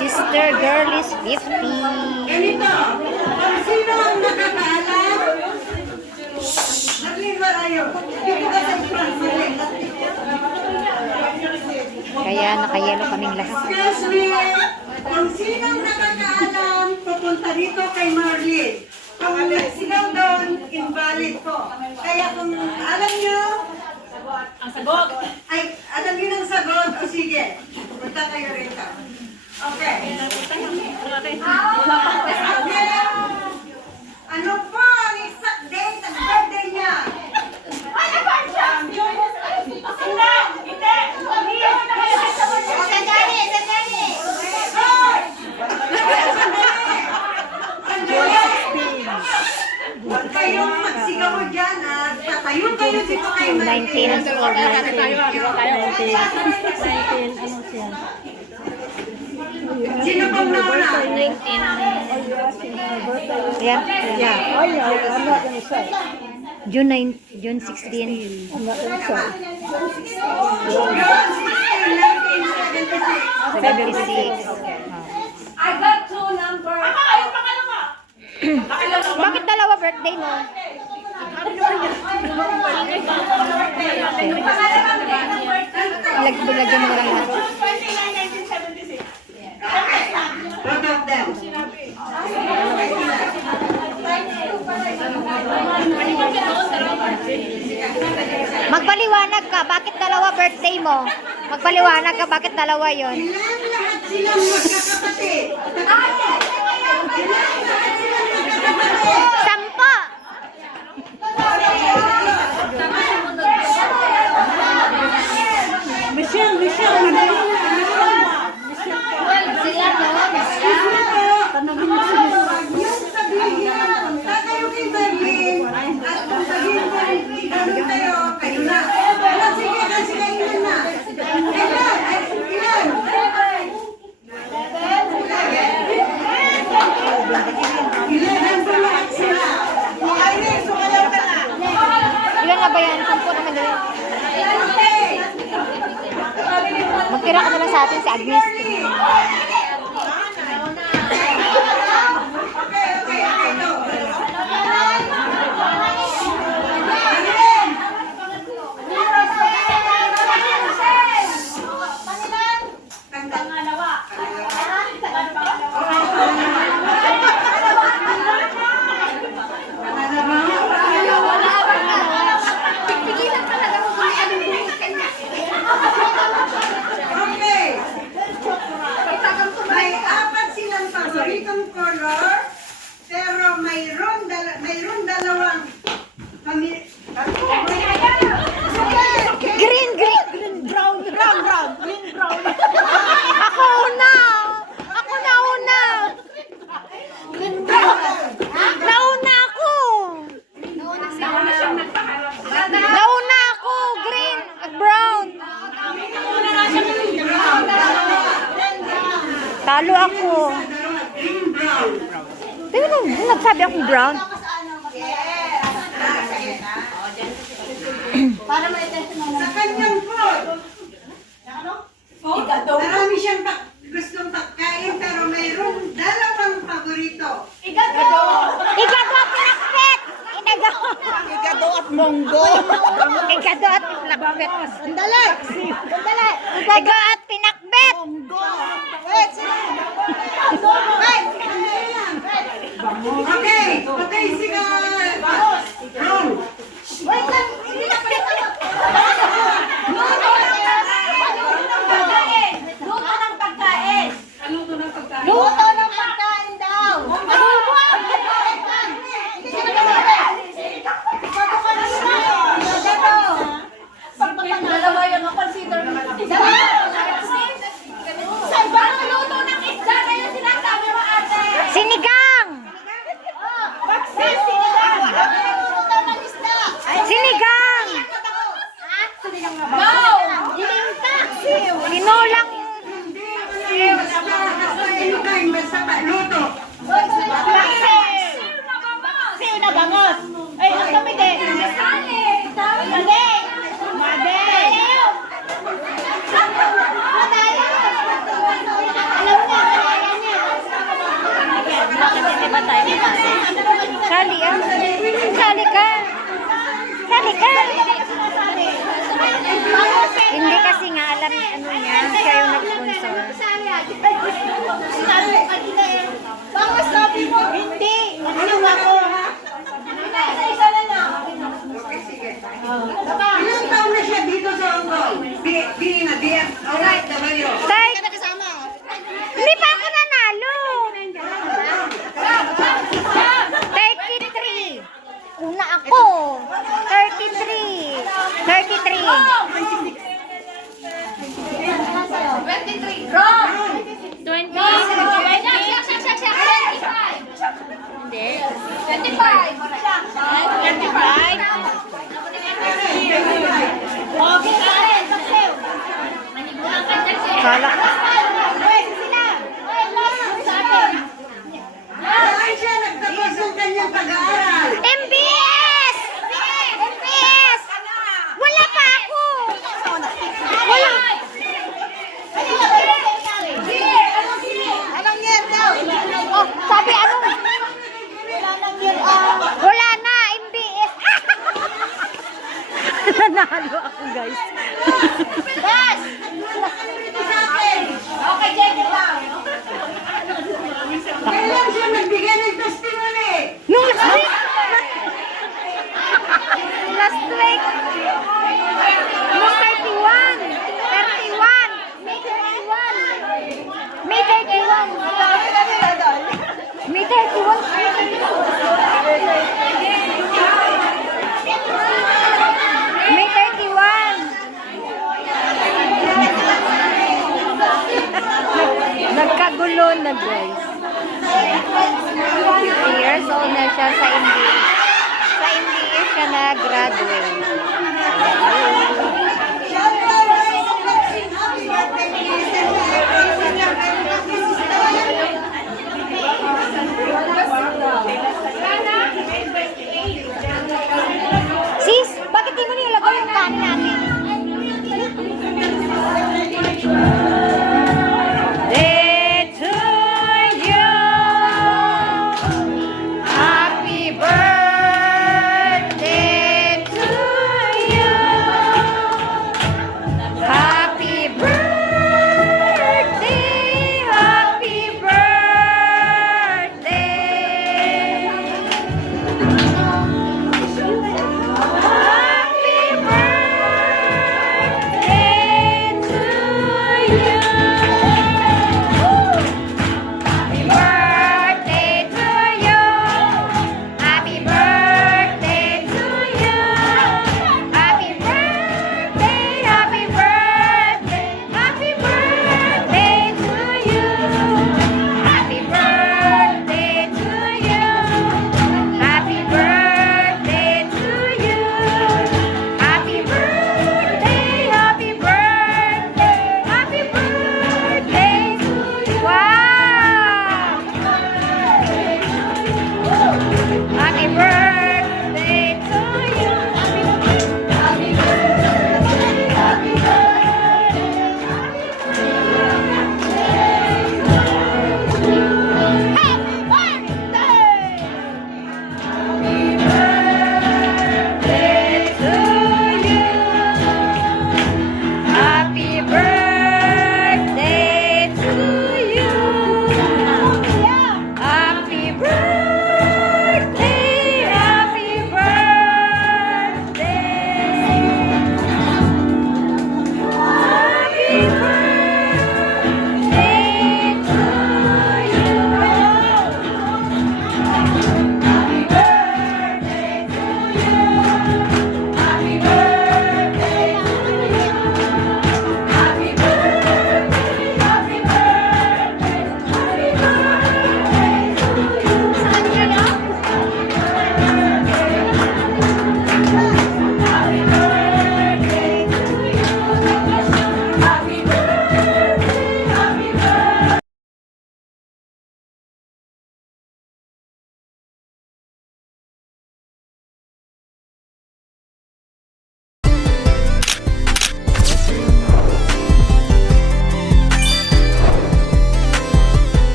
Sister girl is 50. Ganito, kung sino ang nakakaalam, nagliwarayo. Dito ka sa France, Kaya nakayelo kaming lahat. excuse me, kung sino ang nakakaalam, pupunta dito kay Marlene. Kung sigaw doon, invalid po. Kaya kung alam nyo, ang sagot. Ay, alam nyo ng sagot, o sige, punta kayo rito. Okay. Ano po ang exact date at birthday niya? Ano ba siya? Hindi! Sandali! Huwag kayong magsigaw dyan at tatayo kayo dito kay 19 or 19. Sino pang nauna? 19. Yeah. June 9, June 16. June 16, 1976. 76. I got two numbers. Bakit dalawa birthday mo? Lagyan mo lang lahat. 29, 1976. Both of them. Magpaliwanag ka, bakit dalawa birthday mo? Magpaliwanag ka, bakit dalawa yon? Ilan lahat silang magkakapatid? Ilan lahat silang magkakapatid? Sampo! Yung sabihin, punta kayo kay Berlin, at kung sabihin ko, ganun kayo, kayo na. Sige, ilan na? Ilan? Ilan po lahat sila? Ay, sumayaw ka na. Ilan na ba yan? Sampo naman na yun. Magtira ka na lang sa atin si Agnes. Okay. May apat silang paboritong color, pero mayroon dalawang Green! Brown! Ako una! Nauna ako! Green at brown! Talo ako. Pero nagsabi akong brown. sa kanyang food. Marami siyang gustong pagkain, pero mayroon dalawang paborito. Igado at pinakpet! Igado at monggo. Igado at pinakbet. Sandali. Igado at pinakbet. Okay, sige. Ron. Wait lang, hindi na pala ito. Luto ng pagkain. Luto ng pagkain daw. Adobo! Hindi siya nagsasabi. Dalawa yung consider. Tapos, ay, ang kami din. Mali! Mali! Sali ah. Sali ka. Sali ka. Hindi kasi nga alam ni ano niya. Siya yung nag-sponsor. Bakit sabi mo? Hindi. Ano ako? Isa na lang. Ilang taon na siya dito sa Hong Kong? Alright, W. Tay, hindi pa ako nanalo. 33. Una ako. 33. 33. Okay, Karen. Tapos. Kala ko. Saan siya nagtapos ng kanyang pag-aaral? MBS! MBS! Wala pa ako. Wala. Anong year daw? Oh, sabi ano? Wala na, MBS. Nanalo ako, guys. Bas! Okay, Jenny lang. Kailan siya nagbigay ng testimony? Nung last week. Last week. Nung 31. 31. May 31. May 31. May 31. May 31. Nagkagulo na, guys. 50 years old na siya sa MBA. Sa MBA siya na-graduate.